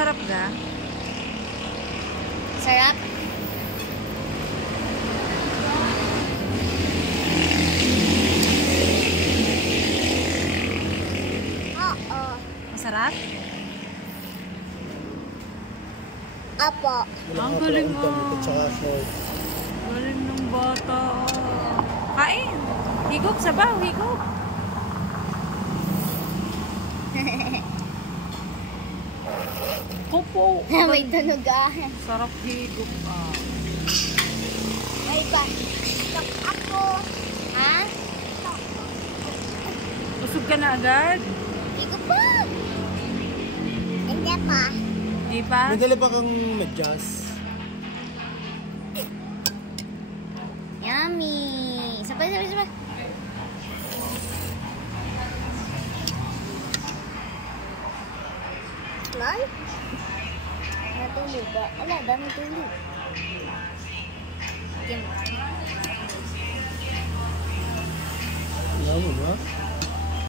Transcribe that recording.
Masarap ga? Sarap. Oo. Masarap? Apo. Ang galing mo. Galing ng bata. Kain. Higop, sabaw, higop. Kupo. May tunog ah. Sarap higop ah. Ay ka. Ako. Ha? Busog ka na agad? Hindi ko pa. Hindi pa. Di pa? May dala ba kang medyas? Yummy. Sapa. Lol? Natulog ba? Ala, dami tulog. Kim. Alam mo ba?